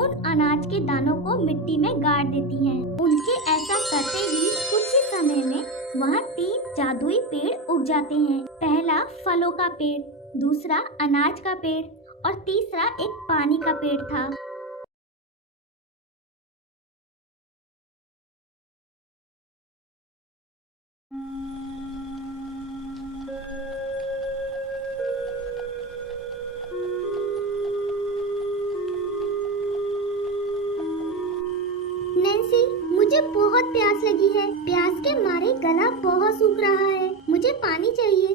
उन अनाज के दानों को मिट्टी में गाड़ देती हैं। उनके ऐसा करते ही कुछ ही समय में वहाँ 3 जादुई पेड़ उग जाते हैं। पहला फलों का पेड़, दूसरा अनाज का पेड़ और तीसरा एक पानी का पेड़ था। नैन्सी, मुझे बहुत प्यास लगी है। प्यास के मारे गला बहुत सूख रहा है। मुझे पानी चाहिए।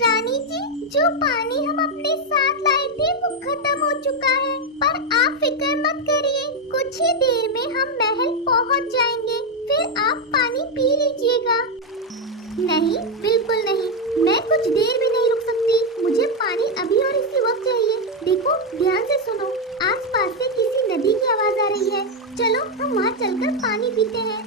रानी जी, जो पानी हम अपने साथ लाए थे वो खत्म हो चुका है, पर आप फिक्र मत करिए, कुछ ही देर में हम महल पहुंच जाएंगे, फिर आप पानी पी लीजिएगा। नहीं, बिल्कुल नहीं, मैं कुछ देर भी नहीं रुक सकती। मुझे पानी अभी और इसी वक्त चाहिए। देखो, ध्यान से सुनो, आसपास से किसी नदी की आवाज आ रही है। चलो हम वहाँ चलकर पानी पीते हैं।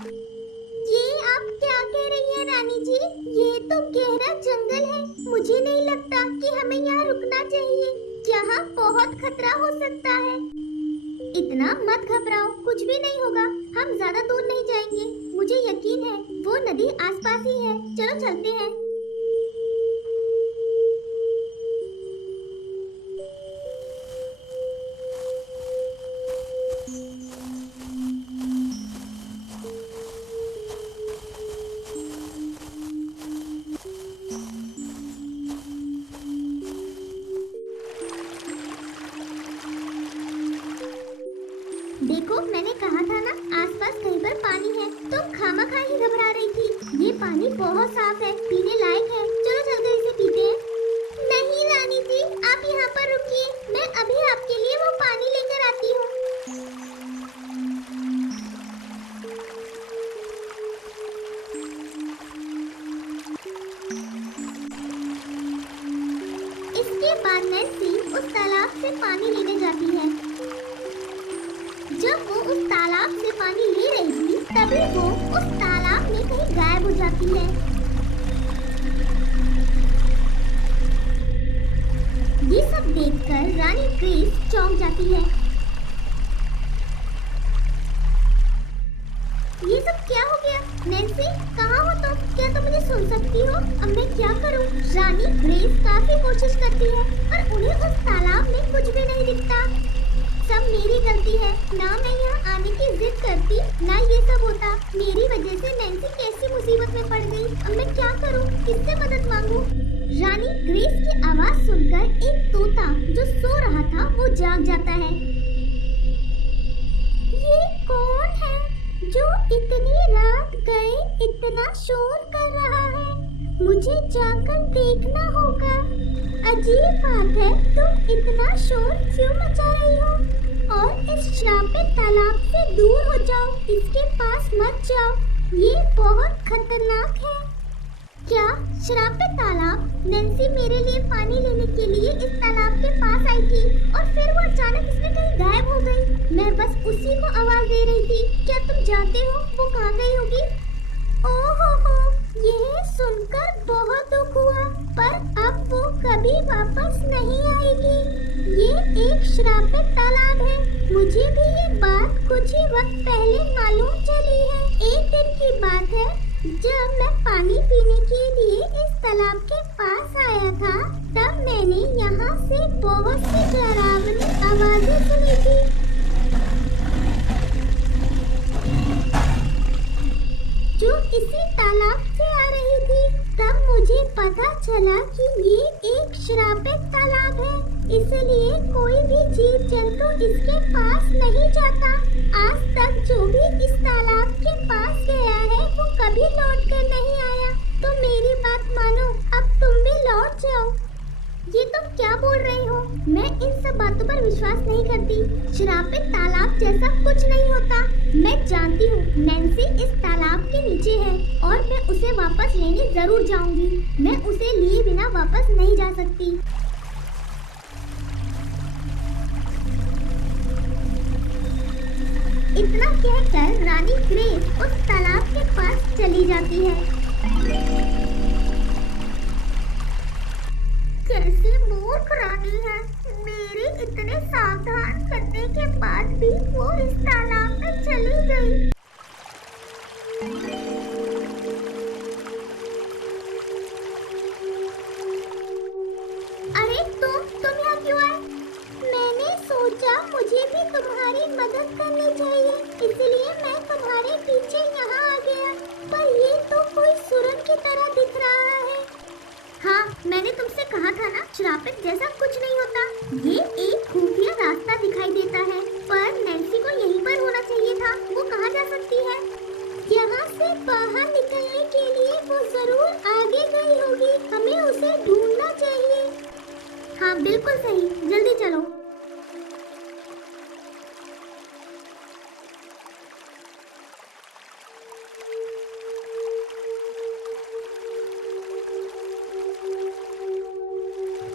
ये आप क्या कह रही हैं रानी जी? ये तो गहरा जंगल है। मुझे नहीं लगता कि हमें यहाँ रुकना चाहिए। यहाँ बहुत खतरा हो सकता है। इतना मत घबराओ, कुछ भी नहीं होगा। हम ज्यादा दूर नहीं जाएंगे। मुझे यकीन है वो नदी आसपास ही है। चलो चलते हैं। देखो, मैंने कहा था ना, आसपास कहीं पर पानी है। तुम खामखा ही घबरा रही थी। ये पानी बहुत साफ है, पीने लायक है। चलो चलकर इसे पीते हैं। नहीं रानी जी, आप यहाँ पर रुकिए, मैं अभी आपके लिए वो पानी लेकर आती हूँ। इसके बाद नैन्सी उस तालाब से पानी लेने जाती है। जब वो उस तालाब से पानी ले रही थी, तभी वो उस तालाब में कहीं गायब हो जाती है। ये सब देखकर रानी ग्रेस चौंक जाती है। ये सब क्या हो गया? नैन्सी, कहाँ हो तुम? क्या तुम मुझे सुन सकती हो? अब मैं क्या करूँ? रानी ग्रेस काफी कोशिश करती है, पर उन्हें उस तालाब में कुछ भी नहीं दिखता। सब मेरी गलती है। ना मैं यहाँ आने की जिद करती, ना ये सब होता। मेरी वजह से नैन्सी कैसी मुसीबत में पड़ गई। अब मैं क्या करूँ? किससे मदद मांगू? रानी ग्रेस की आवाज सुनकर एक तोता जो सो रहा था वो जाग जाता है। ये कौन है जो इतनी रात गए इतना शोर कर रहा है? मुझे जाकर देखना होगा। अजीब बात है, तुम इतना शोर क्यों मचा रही हो? और इस श्रापित तालाब से दूर हो जाओ, इसके पास मत जाओ, ये बहुत खतरनाक है। क्या श्रापित तालाब? नैन्सी मेरे लिए पानी लेने के लिए इस तालाब के पास आई थी और फिर वो अचानक इसमें कहीं गायब हो गई। मैं बस उसी को आवाज दे रही थी। क्या तुम जानते हो वो कहाँ गई होगी? ओहो, यह सुनकर बहुत दुख हुआ, पर अब वो कभी वापस नहीं आएगी। ये एक श्रापित तालाब है। मुझे भी ये बात कुछ ही वक्त पहले मालूम चली है। एक दिन की बात है, जब मैं पानी पीने के लिए इस तालाब के पास आया था, तब मैंने यहाँ से बहुत सी डरावनी आवाजें सुनी थी। जो इसी तालाब से आ रही थी। तब मुझे पता चला कि ये एक श्रापित तालाब है, इसलिए कोई भी जीव जंतु इसके पास नहीं जाता। आज तक जो भी इस तालाब के पास गया है वो कभी लौट कर नहीं आया। तो मेरी बात मानो, अब तुम भी लौट जाओ। ये तुम क्या बोल रही हो? मैं इन सब बातों पर विश्वास नहीं करती। श्रापित तालाब जैसा कुछ नहीं होता। मैं जानती हूँ नैन्सी इस तालाब के नीचे है और मैं उसे वापस लेने जरूर जाऊंगी। मैं उसे लिए बिना वापस नहीं जा सकती। इतना कहकर रानी ग्रेस उस तालाब के पास चली जाती है। कैसी मूर्ख रानी है, मेरे इतने सावधान करते करने के बाद भी वो इस तालाब में चली गई। अरे तुम यहाँ क्यों आए? मैंने सोचा मुझे भी तुम्हारी मदद करनी चाहिए, इसलिए मैं तुम्हारे पीछे यहाँ आ गया। पर ये तो कोई सुरंग की तरह दिख रहा है। हाँ, मैंने तुमसे कहा था ना, श्रापित जैसा कुछ नहीं होता। ये एक खुफिया रास्ता दिखाई देता है, पर नैन्सी को यहीं पर होना चाहिए था। वो कहाँ जा सकती है? यहाँ से बाहर निकलने के लिए वो जरूर आगे गई होगी। हमें उसे ढूंढना चाहिए। हाँ, बिल्कुल सही, जल्दी चलो।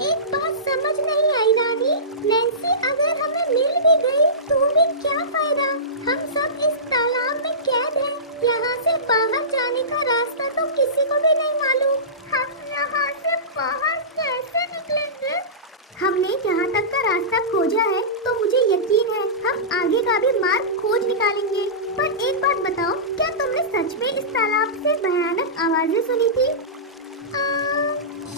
एक बात समझ नहीं आई रानी, नैन्सी अगर हमें मिल भी गई तो भी क्या फायदा? हम सब इस तालाब में कैद हैं। यहाँ से बाहर जाने का रास्ता तो किसी को भी नहीं मालूम। हम यहाँ से बाहर कैसे निकलेंगे? हमने यहाँ तक का रास्ता खोजा है तो मुझे यकीन है हम आगे का भी मार्ग खोज निकालेंगे। पर एक बात बताओ, क्या तुमने सच में इस तालाब से भयानक आवाजें सुनी थी?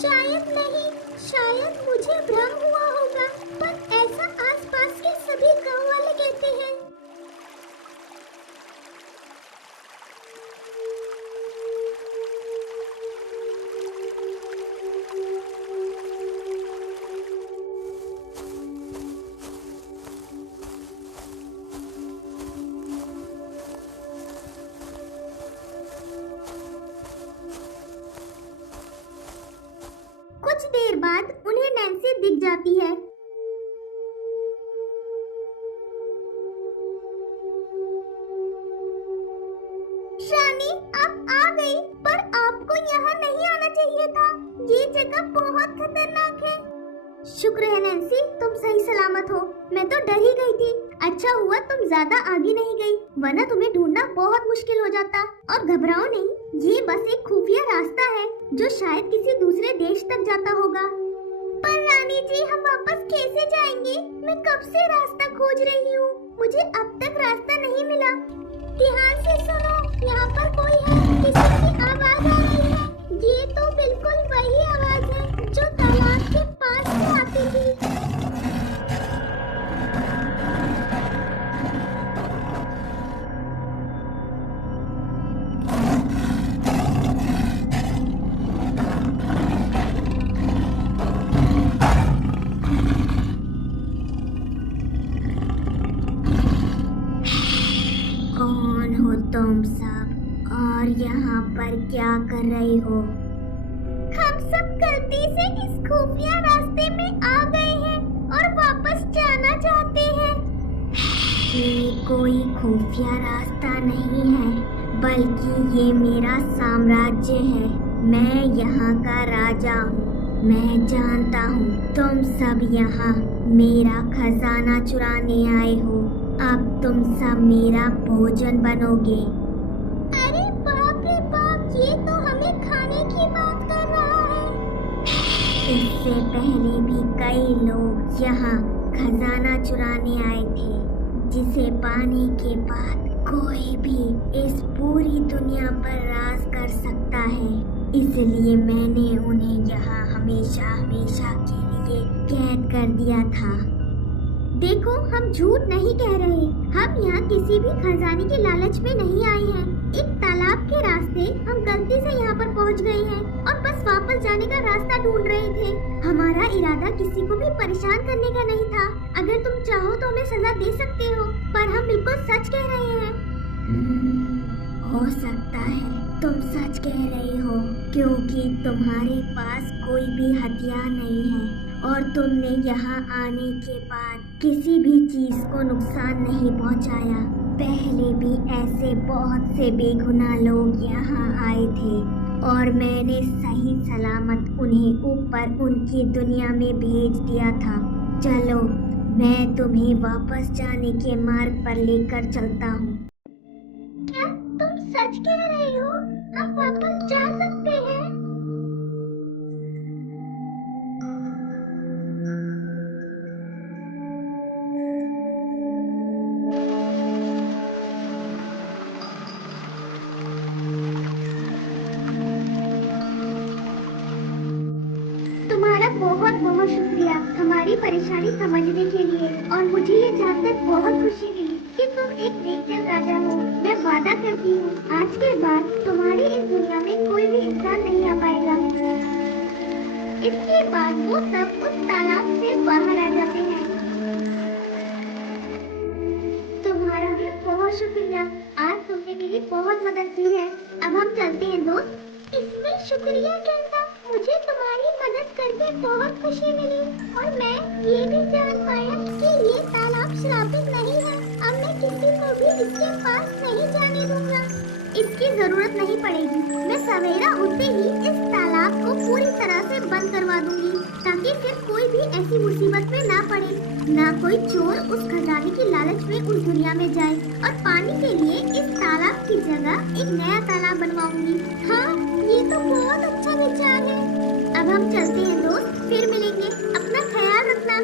शायद नहीं, शायद मुझे भ्रम हुआ होगा, पर ऐसा आसपास के सभी गांव वाले कहते हैं। कुछ देर बाद उन्हें नैन्सी दिख जाती है। रानी, आप आ गई, पर आपको यहाँ नहीं आना चाहिए था। ये जगह बहुत खतरनाक है। शुक्र है नैन्सी, तुम सही सलामत हो। मैं तो डर ही गई थी। अच्छा हुआ तुम ज्यादा आगे नहीं गई, वरना तुम्हें ढूंढना बहुत मुश्किल हो जाता। और घबराओ नहीं, ये बस एक खुफिया रास्ता है जो शायद किसी दूसरे देश तक जाता होगा। पर रानी जी, हम वापस कैसे जाएंगे? मैं कब से रास्ता खोज रही हूँ, मुझे अब तक रास्ता नहीं मिला। ध्यान से सुनो, यहाँ पर कोई है, किसी की आवाज आ रही है। ये तो बिल्कुल वही आवाज है जो तालाब के पास से आती थी। कौन हो तुम सब, और यहाँ पर क्या कर रही हो? हम सब गलती से इस खुफिया रास्ते में आ गए हैं और वापस जाना चाहते हैं। ये कोई खुफिया रास्ता नहीं है, बल्कि ये मेरा साम्राज्य है। मैं यहाँ का राजा हूँ। मैं जानता हूँ तुम सब यहाँ मेरा खजाना चुराने आए हो। अब तुम सब मेरा भोजन बनोगे। अरे बाप रे बाप, ये तो हमें खाने की बात कर रहा है। इससे पहले भी कई लोग यहाँ खजाना चुराने आए थे, जिसे पाने के बाद कोई भी इस पूरी दुनिया पर राज कर सकता है। इसलिए मैंने उन्हें यहाँ हमेशा हमेशा के लिए कैद कर दिया था। देखो, हम झूठ नहीं कह रहे। हम यहाँ किसी भी खजाने के लालच में नहीं आए हैं। एक तालाब के रास्ते हम गलती से यहाँ पर पहुँच गए हैं और बस वापस जाने का रास्ता ढूंढ रहे थे। हमारा इरादा किसी को भी परेशान करने का नहीं था। अगर तुम चाहो तो हमें सजा दे सकते हो, पर हम बिल्कुल सच कह रहे हैं। हो सकता है तुम सच कह रहे हो, क्योंकि तुम्हारे पास कोई भी हथियार नहीं है और तुमने यहाँ आने के बाद किसी भी चीज को नुकसान नहीं पहुँचाया। पहले भी ऐसे बहुत से बेगुनाह लोग यहाँ आए थे और मैंने सही सलामत उन्हें ऊपर उनकी दुनिया में भेज दिया था। चलो, मैं तुम्हें वापस जाने के मार्ग पर लेकर चलता हूँ। क्या तुम सच कह रहे हो? हम वापस जा सकते हैं? परेशानी समझने के लिए और मुझे ये जानकर बहुत खुशी मिली कि तुम एक नेकदिल राजा हो। मैं वादा करती हूँ आज के बाद तुम्हारी इस दुनिया में कोई भी इंसान नहीं आ पाएगा। इसके बाद वो सब उस तालाब से बाहर आ जाते हैं। तुम्हारा भी बहुत शुक्रिया, आज तुमने मेरी बहुत मदद की है। अब हम चलते हैं दोस्त। इसमें शुक्रिया कैसा, मुझे तुम्हारी मदद करके बहुत खुशी मिली और मैं ये भी जान पाया कि ये तालाब श्रापित नहीं है। अब मैं किसी को भी इसके पास नहीं जाने दूंगा। इसकी जरूरत नहीं पड़ेगी। मैं सवेरा होते ही इस तालाब को पूरी तरह से बंद करवा दूंगी ताकि फिर कोई भी ऐसी मुसीबत में ना पड़े, ना कोई चोर उस खजाने की लालच में उस दुनिया में जाए। और पानी के लिए इस तालाब की जगह एक नया तालाब बनवाऊंगी। हाँ, ये तो बहुत अच्छा विचार है। अब हम चलते हैं दोस्त, फिर मिलेंगे। अपना ख्याल रखना।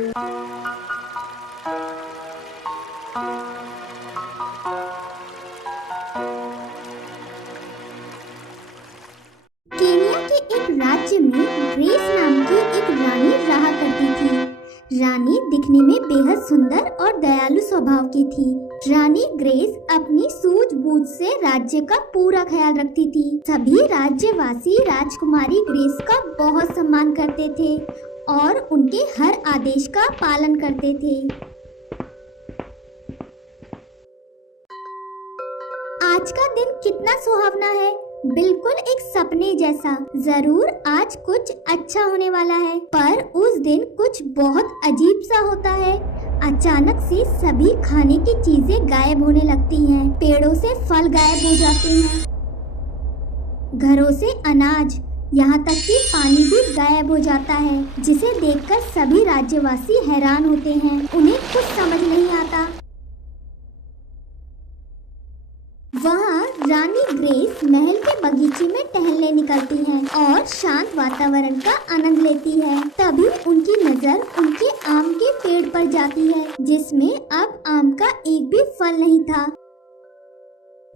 केनिया के एक राज्य में ग्रेस नाम की एक रानी रहा करती थी। रानी दिखने में बेहद सुंदर और दयालु स्वभाव की थी। रानी ग्रेस अपनी सूझबूझ से राज्य का पूरा ख्याल रखती थी। सभी राज्यवासी राजकुमारी ग्रेस का बहुत सम्मान करते थे और उनके हर आदेश का पालन करते थे। आज का दिन कितना सुहावना है, बिल्कुल एक सपने जैसा। जरूर आज कुछ अच्छा होने वाला है, पर उस दिन कुछ बहुत अजीब सा होता है। अचानक से सभी खाने की चीजें गायब होने लगती हैं। पेड़ों से फल गायब हो जाते हैं, घरों से अनाज, यहाँ तक कि पानी भी गायब हो जाता है, जिसे देखकर सभी राज्यवासी हैरान होते हैं। उन्हें कुछ समझ नहीं आता। वहाँ रानी ग्रेस महल के बगीचे में टहलने निकलती है और शांत वातावरण का आनंद लेती है। तभी उनकी नजर उनके आम के पेड़ पर जाती है, जिसमें अब आम का एक भी फल नहीं था।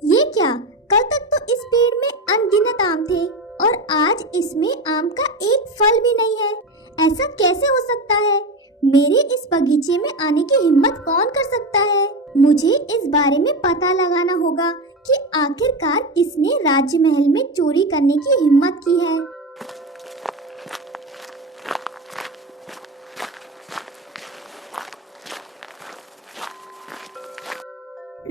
ये क्या, कल तक तो इस पेड़ में अनगिनत आम थे और आज इसमें आम का एक फल भी नहीं है। ऐसा कैसे हो सकता है? मेरे इस बगीचे में आने की हिम्मत कौन कर सकता है? मुझे इस बारे में पता लगाना होगा कि आखिरकार किसने राजमहल में चोरी करने की हिम्मत की है।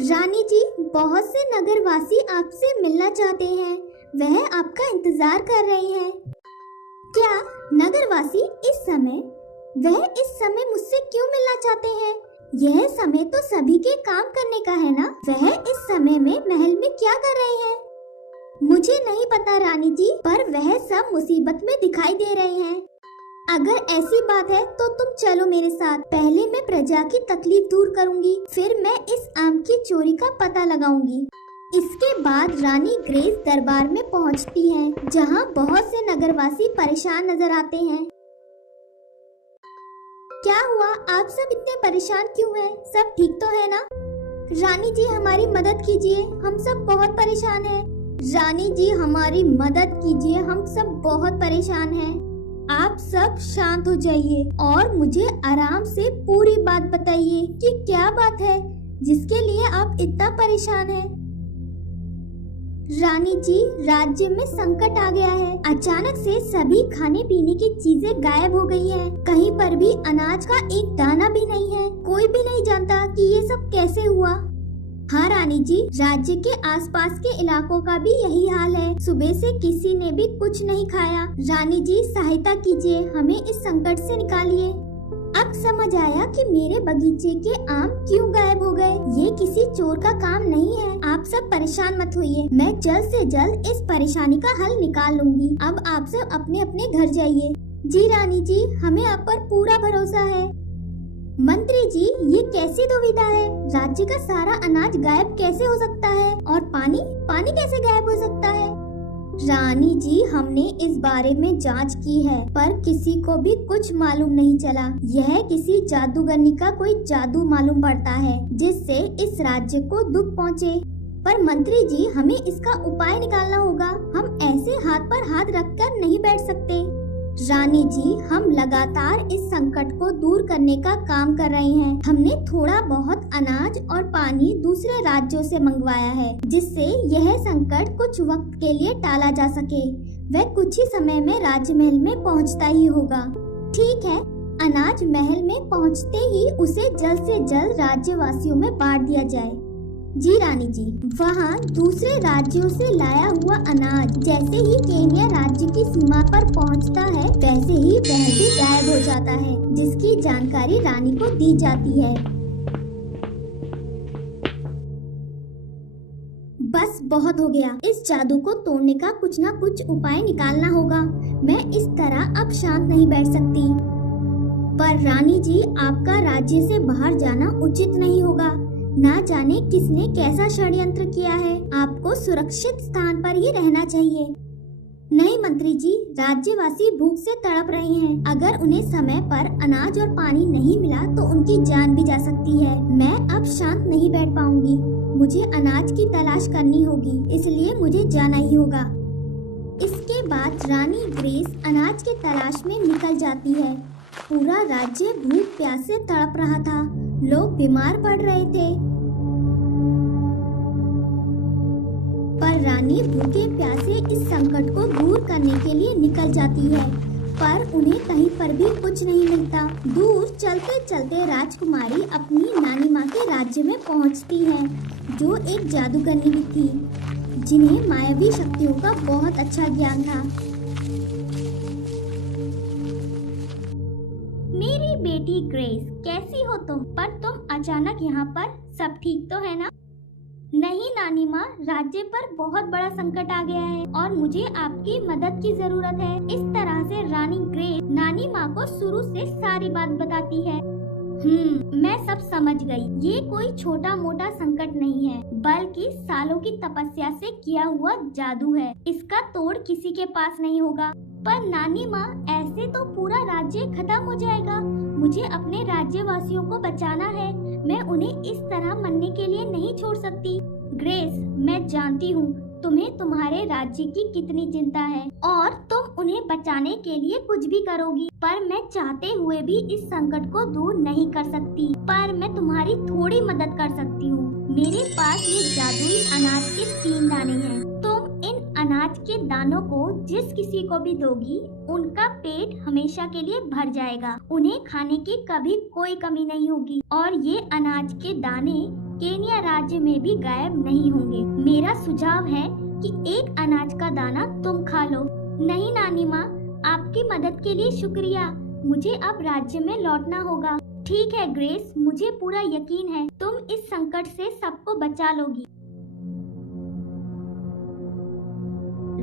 रानी जी, बहुत से नगरवासी आपसे मिलना चाहते हैं। वह आपका इंतजार कर रहे हैं। क्या नगरवासी वह इस समय मुझसे क्यों मिलना चाहते हैं? यह समय तो सभी के काम करने का है ना। वह इस समय में महल में क्या कर रहे हैं? मुझे नहीं पता रानी जी, पर वह सब मुसीबत में दिखाई दे रहे हैं। अगर ऐसी बात है तो तुम चलो मेरे साथ। पहले मैं प्रजा की तकलीफ दूर करूंगी, फिर मैं इस आम की चोरी का पता लगाऊंगी। इसके बाद रानी ग्रेस दरबार में पहुंचती है, जहां बहुत से नगरवासी परेशान नजर आते हैं। क्या हुआ, आप सब इतने परेशान क्यों हैं? सब ठीक तो है ना? रानी जी, हमारी मदद कीजिए, हम सब बहुत परेशान हैं। रानी जी, हमारी मदद कीजिए, हम सब बहुत परेशान हैं। आप सब शांत हो जाइए और मुझे आराम से पूरी बात बताइए कि क्या बात है जिसके लिए आप इतना परेशान हैं। रानी जी, राज्य में संकट आ गया है। अचानक से सभी खाने पीने की चीजें गायब हो गई हैं। कहीं पर भी अनाज का एक दाना भी नहीं है। कोई भी नहीं जानता कि ये सब कैसे हुआ। हाँ रानी जी, राज्य के आसपास के इलाकों का भी यही हाल है। सुबह से किसी ने भी कुछ नहीं खाया। रानी जी, सहायता कीजिए, हमें इस संकट से निकालिए। अब समझ आया कि मेरे बगीचे के आम क्यों गायब हो गए। ये किसी चोर का काम नहीं है। आप सब परेशान मत होइए, मैं जल्द से जल्द इस परेशानी का हल निकाल लूंगी। अब आप सब अपने अपने घर जाइए। जी रानी जी, हमें आप पर पूरा भरोसा है। मंत्री जी, ये कैसी दुविधा है? राज्य का सारा अनाज गायब कैसे हो सकता है और पानी कैसे गायब हो सकता है? रानी जी, हमने इस बारे में जांच की है, पर किसी को भी कुछ मालूम नहीं चला। यह किसी जादूगरनी का कोई जादू मालूम पड़ता है, जिससे इस राज्य को दुख पहुँचे। पर मंत्री जी, हमें इसका उपाय निकालना होगा। हम ऐसे हाथ पर हाथ रखकर नहीं बैठ सकते। रानी जी, हम लगातार इस संकट को दूर करने का काम कर रहे हैं। हमने थोड़ा बहुत अनाज और पानी दूसरे राज्यों से मंगवाया है, जिससे यह संकट कुछ वक्त के लिए टाला जा सके। वह कुछ ही समय में राजमहल में पहुंचता ही होगा। ठीक है, अनाज महल में पहुंचते ही उसे जल्द से जल्द राज्यवासियों में बांट दिया जाए। जी रानी जी। वहाँ दूसरे राज्यों से लाया हुआ अनाज जैसे ही केन्या राज्य की सीमा पर पहुँचता है, वैसे ही वह भी गायब हो जाता है, जिसकी जानकारी रानी को दी जाती है। बस बहुत हो गया। इस जादू को तोड़ने का कुछ न कुछ उपाय निकालना होगा। मैं इस तरह अब शांत नहीं बैठ सकती। पर रानी जी, आपका राज्य से बाहर जाना उचित नहीं होगा। ना जाने किसने कैसा षड्यंत्र किया है। आपको सुरक्षित स्थान पर ही रहना चाहिए। नहीं मंत्री जी, राज्यवासी भूख से तड़प रहे हैं। अगर उन्हें समय पर अनाज और पानी नहीं मिला तो उनकी जान भी जा सकती है। मैं अब शांत नहीं बैठ पाऊंगी। मुझे अनाज की तलाश करनी होगी, इसलिए मुझे जाना ही होगा। इसके बाद रानी ग्रेस अनाज की तलाश में निकल जाती है। पूरा राज्य भूख प्यास से तड़प रहा था। लोग बीमार पड़ रहे थे, पर रानी भूखे प्यासे इस संकट को दूर करने के लिए निकल जाती है, पर उन्हें कहीं पर भी कुछ नहीं मिलता। दूर चलते चलते राजकुमारी अपनी नानी माँ के राज्य में पहुँचती है, जो एक जादूगरनी भी थी, जिन्हें मायावी शक्तियों का बहुत अच्छा ज्ञान था। मेरी बेटी ग्रेस, कैसी हो तुम? पर तुम अचानक यहाँ पर, सब ठीक तो है ना? नहीं नानी माँ, राज्य पर बहुत बड़ा संकट आ गया है और मुझे आपकी मदद की जरूरत है। इस तरह से रानी ग्रेस नानी माँ को शुरू से सारी बात बताती है। मैं सब समझ गई। ये कोई छोटा मोटा संकट नहीं है, बल्कि सालों की तपस्या से किया हुआ जादू है। इसका तोड़ किसी के पास नहीं होगा। पर नानी माँ, ऐसे तो पूरा राज्य खत्म हो जाएगा। मुझे अपने राज्यवासियों को बचाना है। मैं उन्हें इस तरह मरने के लिए नहीं छोड़ सकती। ग्रेस, मैं जानती हूँ तुम्हें तुम्हारे राज्य की कितनी चिंता है और तुम उन्हें बचाने के लिए कुछ भी करोगी, पर मैं चाहते हुए भी इस संकट को दूर नहीं कर सकती। पर मैं तुम्हारी थोड़ी मदद कर सकती हूँ। मेरे पास ये जादुई अनाज के 3 दाने हैं। तुम इन अनाज के दानों को जिस किसी को भी दोगी, उनका पेट हमेशा के लिए भर जाएगा। उन्हें खाने की कभी कोई कमी नहीं होगी और ये अनाज के दाने केन्या राज्य में भी गायब नहीं होंगे। मेरा सुझाव है कि एक अनाज का दाना तुम खा लो। नहीं नानी माँ, आपकी मदद के लिए शुक्रिया। मुझे अब राज्य में लौटना होगा। ठीक है ग्रेस, मुझे पूरा यकीन है तुम इस संकट से सबको बचा लोगी।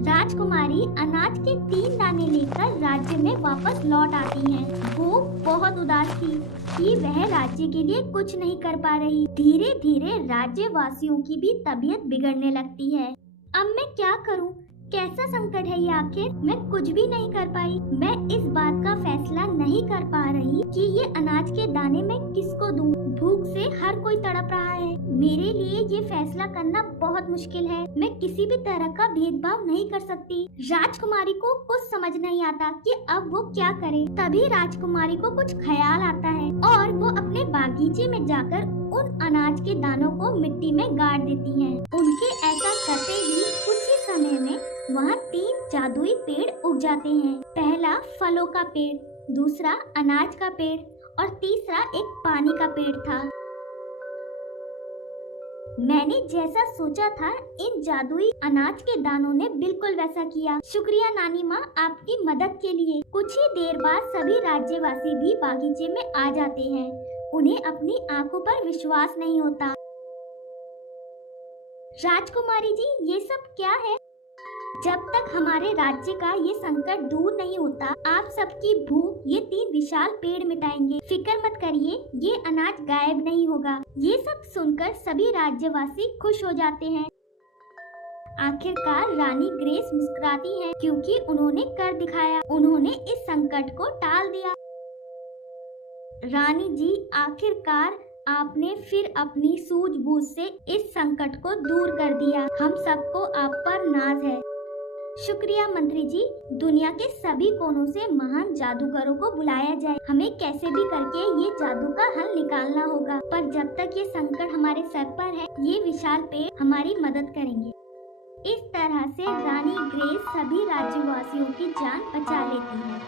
राजकुमारी अनाज के 3 दाने लेकर राज्य में वापस लौट आती हैं। वो बहुत उदास थी कि वह राज्य के लिए कुछ नहीं कर पा रही। धीरे धीरे राज्यवासियों की भी तबीयत बिगड़ने लगती है। अब मैं क्या करूं? कैसा संकट है ये आखिर? मैं कुछ भी नहीं कर पाई। मैं इस बात का फैसला नहीं कर पा रही कि ये अनाज के दाने मैं किसको दूं। भूख से हर कोई तड़प रहा है। मेरे लिए ये फैसला करना बहुत मुश्किल है। मैं किसी भी तरह का भेदभाव नहीं कर सकती। राजकुमारी को कुछ समझ नहीं आता कि अब वो क्या करे। तभी राजकुमारी को कुछ ख्याल आता है और वो अपने बागीचे में जाकर उन अनाज के दानों को मिट्टी में गाड़ देती हैं। उनके ऐसा करते ही कुछ ही समय में वहाँ 3 जादुई पेड़ उग जाते हैं। पहला फलों का पेड़, दूसरा अनाज का पेड़ और तीसरा एक पानी का पेड़ था। मैंने जैसा सोचा था, इन जादुई अनाज के दानों ने बिल्कुल वैसा किया। शुक्रिया नानी माँ आपकी मदद के लिए। कुछ ही देर बाद सभी राज्यवासी भी बागीचे में आ जाते हैं। उन्हें अपनी आंखों पर विश्वास नहीं होता। राजकुमारी जी, ये सब क्या है? जब तक हमारे राज्य का ये संकट दूर नहीं होता, आप सबकी भूख ये 3 विशाल पेड़ मिटाएंगे। फिक्र मत करिए, ये अनाज गायब नहीं होगा। ये सब सुनकर सभी राज्यवासी खुश हो जाते हैं। आखिरकार रानी ग्रेस मुस्कुराती हैं, क्योंकि उन्होंने कर दिखाया। उन्होंने इस संकट को टाल दिया। रानी जी, आखिरकार आपने फिर अपनी सूझबूझ से इस संकट को दूर कर दिया। हम सबको आप पर नाज है। शुक्रिया मंत्री जी। दुनिया के सभी कोनों से महान जादूगरों को बुलाया जाए। हमें कैसे भी करके ये जादू का हल निकालना होगा। पर जब तक ये संकट हमारे सर पर है, ये विशाल पेड़ हमारी मदद करेंगे। इस तरह से रानी ग्रेस सभी राज्यवासियों की जान बचा लेती है।